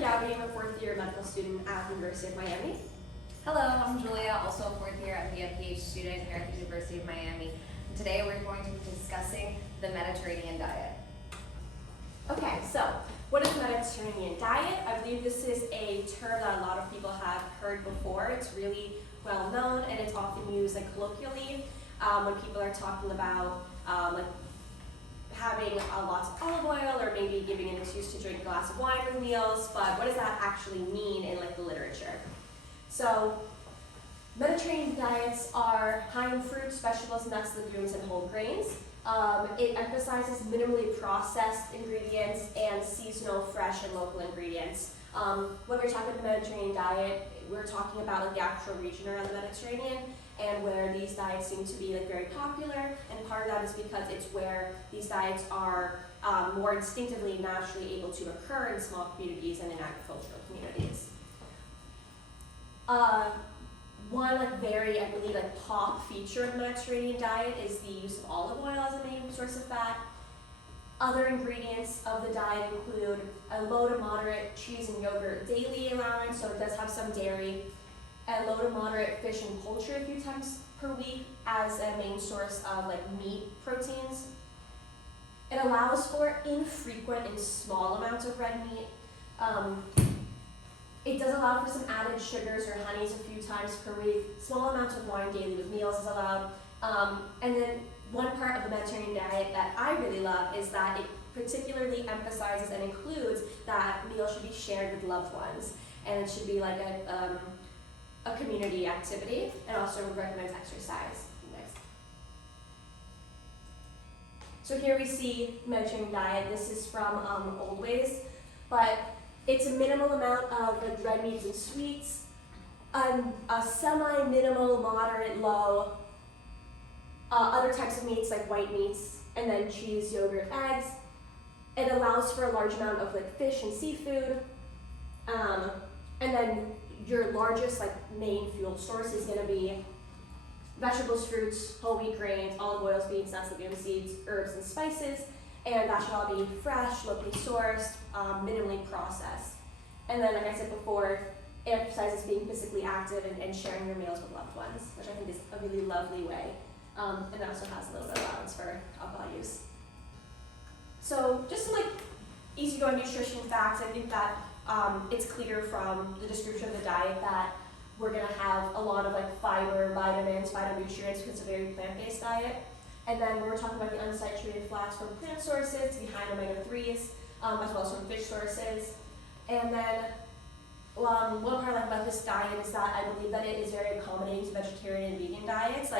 Gabby. I'm a fourth year medical student at the University of Miami. Hello, I'm Julia, also a fourth year MD student here at the University of Miami. And today we're going to be discussing the Mediterranean diet. Okay, so what is the Mediterranean diet? I believe this is a term that a lot of people have heard before. It's really well known and it's often used colloquially when people are talking about having lots of olive oil or maybe giving an excuse to drink a glass of wine with meals, but what does that actually mean in the literature? So Mediterranean diets are high in fruits, vegetables, nuts, legumes, and whole grains. It emphasizes minimally processed ingredients and seasonal, fresh, and local ingredients. When we're talking about the Mediterranean diet, we're talking about the actual region around the Mediterranean and where these diets seem to be very popular, and part of that is because it's where these diets are more instinctively and naturally able to occur in small communities and in agricultural communities. One very, I believe, top feature of the Mediterranean diet is the use of olive oil as a main source of fat. Other ingredients of the diet include a low to moderate cheese and yogurt daily allowance, so it does have some dairy, a low to moderate fish and poultry a few times per week as a main source of meat proteins. It allows for infrequent and small amounts of red meat. It does allow for some added sugars or honeys a few times per week. Small amounts of wine daily with meals is allowed. And then one part of the Mediterranean diet that I really love is that it particularly emphasizes and includes that meals should be shared with loved ones. And it should be a community activity, and also recommends exercise. Next. So here we see Mediterranean diet. This is from Old Ways, but it's a minimal amount of red meats and sweets, a semi-minimal, moderate, low, other types of meats like white meats, and then cheese, yogurt, eggs. It allows for a large amount of fish and seafood, and then your largest main fuel source is going to be vegetables, fruits, whole wheat grains, olive oils, beans, nuts, legumes, seeds, herbs, and spices. And that should all be fresh, locally sourced, minimally processed. And then, like I said before, it emphasizes being physically active and sharing your meals with loved ones, which I think is a really lovely way. And it also has a little bit of allowance for alcohol use. So just some easygoing nutrition facts. I think that it's clear from the description of the diet that we're going to have a lot of fiber, vitamins, phytonutrients because it's a very plant-based diet. And then we're talking about the unsaturated fats from plant sources, behind omega-3s, as well as from fish sources. And then one part I like about this diet is that I believe that it is very accommodating to vegetarian and vegan diets.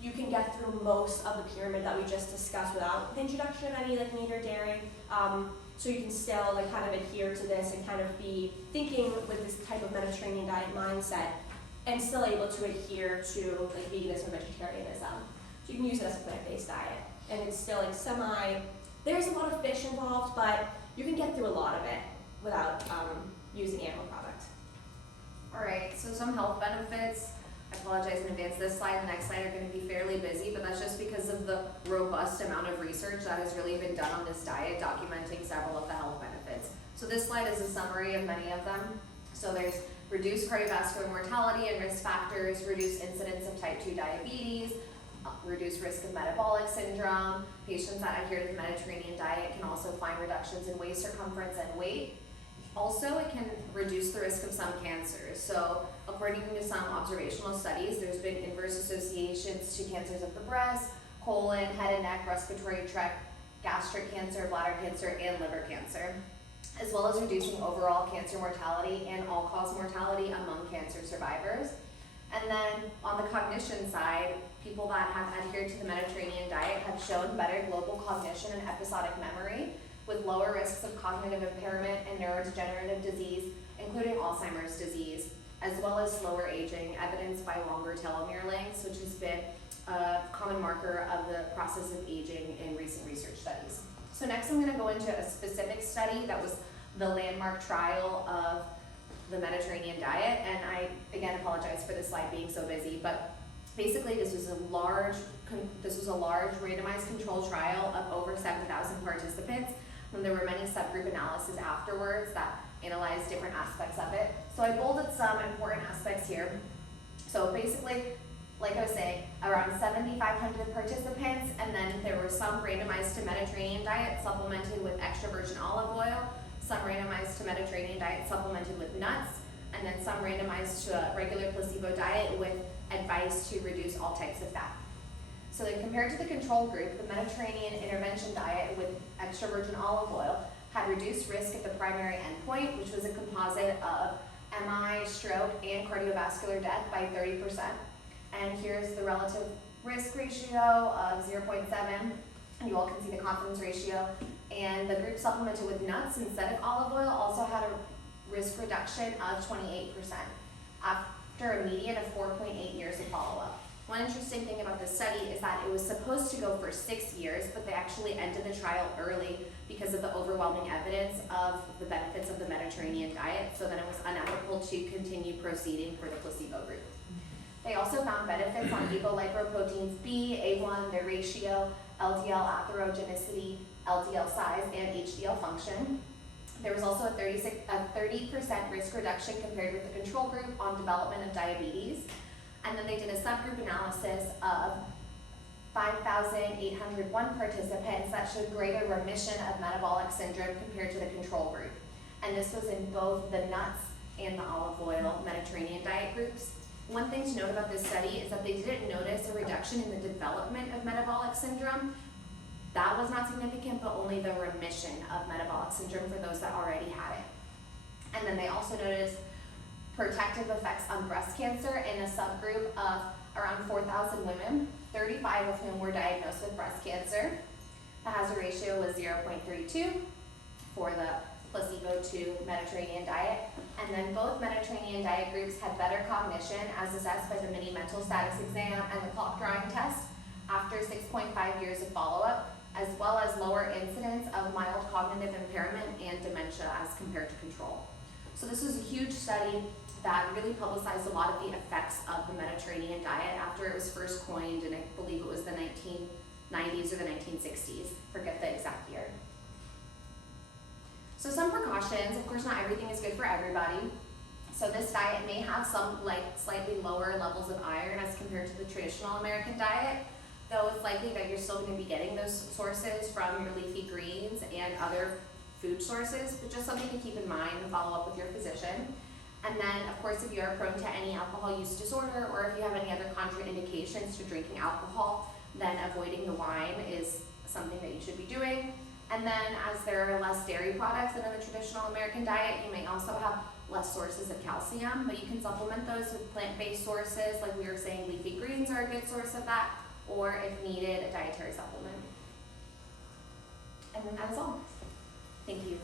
You can get through most of the pyramid that we just discussed without the introduction of any meat or dairy. So you can still kind of adhere to this and kind of be thinking with this type of Mediterranean diet mindset and still able to adhere to veganism or vegetarianism. So you can use it as a plant-based diet. And it's still there's a lot of fish involved, but you can get through a lot of it without using animal product. All right, so some health benefits. I apologize in advance. This slide and the next slide are going to be fairly busy, but that's just because of the robust amount of research that has really been done on this diet, documenting several of the health benefits. So this slide is a summary of many of them. So there's reduced cardiovascular mortality and risk factors, reduced incidence of type 2 diabetes, reduced risk of metabolic syndrome. Patients that adhere to the Mediterranean diet can also find reductions in waist circumference and weight. Also, it can reduce the risk of some cancers. So according to some observational studies, there's been inverse associations to cancers of the breast, colon, head and neck, respiratory tract, gastric cancer, bladder cancer, and liver cancer, as well as reducing overall cancer mortality and all-cause mortality among cancer survivors. And then on the cognition side, people that have adhered to the Mediterranean diet have shown better global cognition and episodic memory, with lower risks of cognitive impairment and neurodegenerative disease, including Alzheimer's disease, as well as slower aging, evidenced by longer telomere lengths, which has been a common marker of the process of aging in recent research studies. So next I'm going to go into a specific study that was the landmark trial of the Mediterranean diet, and I again apologize for this slide being so busy, but basically this was a large randomized controlled trial of over 7,000 participants, and there were many subgroup analyses afterwards that analyze different aspects of it. So I bolded some important aspects here. So basically, like I was saying, around 7,500 participants, and then there were some randomized to Mediterranean diet supplemented with extra virgin olive oil, some randomized to Mediterranean diet supplemented with nuts, and then some randomized to a regular placebo diet with advice to reduce all types of fat. So then compared to the control group, the Mediterranean intervention diet with extra virgin olive oil had reduced risk at the primary endpoint, which was a composite of MI, stroke, and cardiovascular death by 30%. And here's the relative risk ratio of 0.7. You all can see the confidence ratio. And the group supplemented with nuts instead of olive oil also had a risk reduction of 28% after a median of 4.8 years of follow-up. One interesting thing about this study is that it was supposed to go for 6 years, but they actually ended the trial early because of the overwhelming evidence of the benefits of the Mediterranean diet, so then it was unethical to continue proceeding for the placebo group. They also found benefits on apolipoproteins B, A1, their ratio, LDL atherogenicity, LDL size, and HDL function. There was also a 30% risk reduction compared with the control group on development of diabetes. And then they did a subgroup analysis of 5,801 participants that showed greater remission of metabolic syndrome compared to the control group. And this was in both the nuts and the olive oil Mediterranean diet groups. One thing to note about this study is that they didn't notice a reduction in the development of metabolic syndrome. That was not significant, but only the remission of metabolic syndrome for those that already had it. And then they also noticed protective effects on breast cancer in a subgroup of around 4,000 women, 35 of whom were diagnosed with breast cancer. The hazard ratio was 0.32 for the placebo to Mediterranean diet. And then both Mediterranean diet groups had better cognition as assessed by the mini mental status exam and the clock drawing test after 6.5 years of follow-up, as well as lower incidence of mild cognitive impairment and dementia as compared to control. So this was a huge study that really publicized a lot of the effects of the Mediterranean diet after it was first coined, and I believe it was the 1990s or the 1960s, forget the exact year. So some precautions, of course not everything is good for everybody. So this diet may have some slightly lower levels of iron as compared to the traditional American diet, though it's likely that you're still going to be getting those sources from your leafy greens and other food sources, but just something to keep in mind and follow up with your physician. And then, of course, if you are prone to any alcohol use disorder or if you have any other contraindications to drinking alcohol, then avoiding the wine is something that you should be doing. And then, as there are less dairy products than in the traditional American diet, you may also have less sources of calcium, but you can supplement those with plant-based sources, like we were saying, leafy greens are a good source of that, or if needed, a dietary supplement. And then that's all. Thank you.